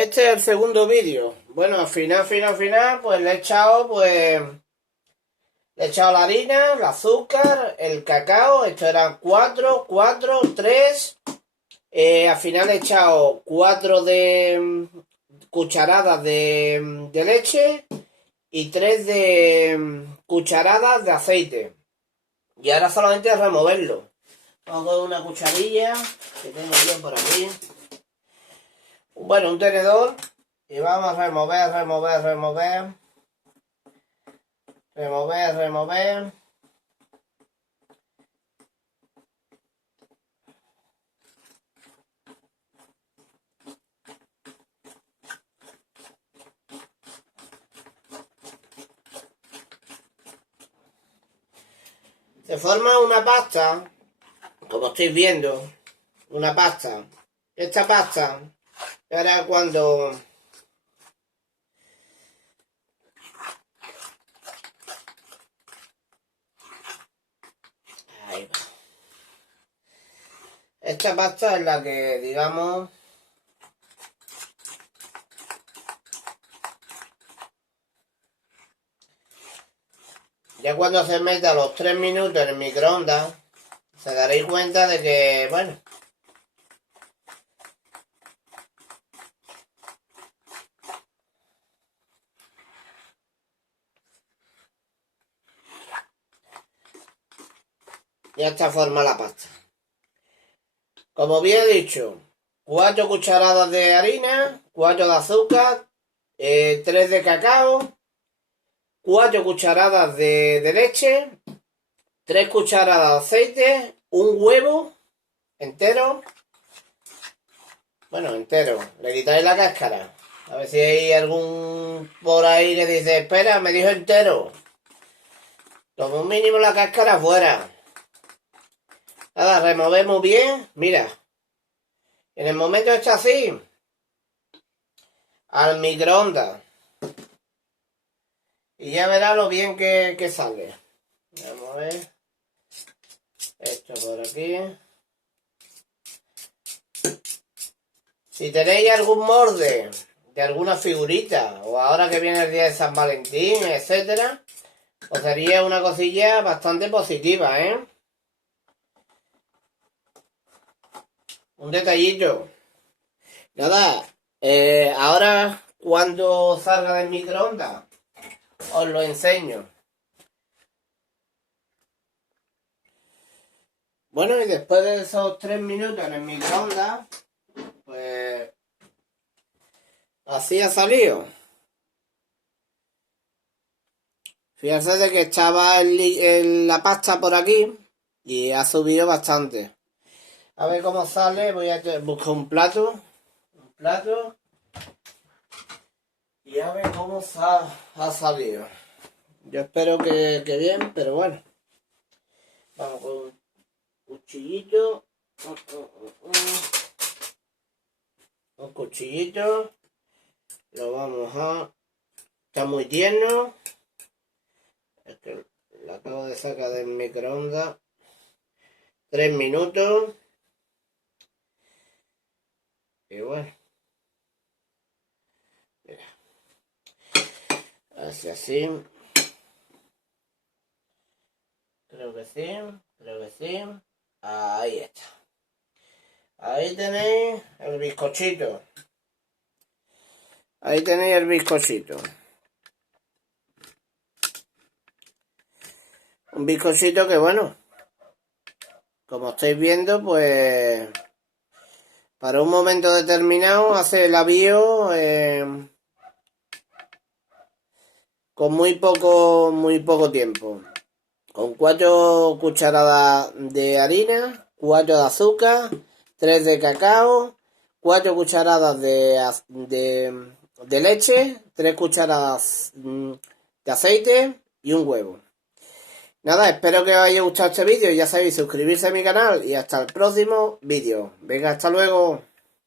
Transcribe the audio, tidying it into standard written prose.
Este es el segundo vídeo. Bueno, al final, pues le he echado la harina, el azúcar, el cacao. Esto eran 3. Al final he echado 4 cucharadas de leche y 3 cucharadas de aceite. Y ahora solamente es removerlo. Vamos con una cucharilla que tengo yo por aquí. Bueno, un tenedor. Y vamos a remover. Se forma una pasta, como estáis viendo, una pasta. Esta pasta, ahora cuando ahí va. Esta pasta es la que, digamos, ya cuando se meta los 3 minutos en el microondas, se daréis cuenta de que, bueno, ya está formada la pasta. Como bien he dicho, 4 cucharadas de harina, 4 de azúcar, 3 de cacao, 4 cucharadas de leche, 3 cucharadas de aceite, un huevo entero. Bueno, entero. Le quitáis la cáscara. A ver si hay algún por ahí que dice, espera, me dijo entero. Como mínimo la cáscara fuera. Nada, removemos bien. Mira. En el momento está así. Al microondas. Y ya verá lo bien que sale. Vamos a ver. Esto por aquí. Si tenéis algún molde de alguna figurita, o ahora que viene el día de San Valentín, etcétera, pues sería una cosilla bastante positiva, ¿eh? Un detallito. Nada, ahora cuando salga del microondas, os lo enseño. Bueno, y después de esos 3 minutos en el microondas, pues así ha salido. Fíjense de que estaba la pasta por aquí y ha subido bastante. A ver cómo sale, voy a buscar un plato. Y a ver cómo ha salido. Yo espero que bien, pero bueno. Vamos con un cuchillito. Un cuchillito. Lo vamos a... Está muy tierno. Es que lo acabo de sacar del microondas. 3 minutos. Y bueno. Mira. Así. Creo que sí. Ahí está. Ahí tenéis el bizcochito. Un bizcochito que, bueno, como estáis viendo, pues para un momento determinado hace el avío con muy poco tiempo. Con 4 cucharadas de harina, 4 de azúcar, 3 de cacao, 4 cucharadas de leche, 3 cucharadas de aceite y un huevo. Nada, espero que os haya gustado este vídeo. Ya sabéis, suscribirse a mi canal y hasta el próximo vídeo. Venga, hasta luego.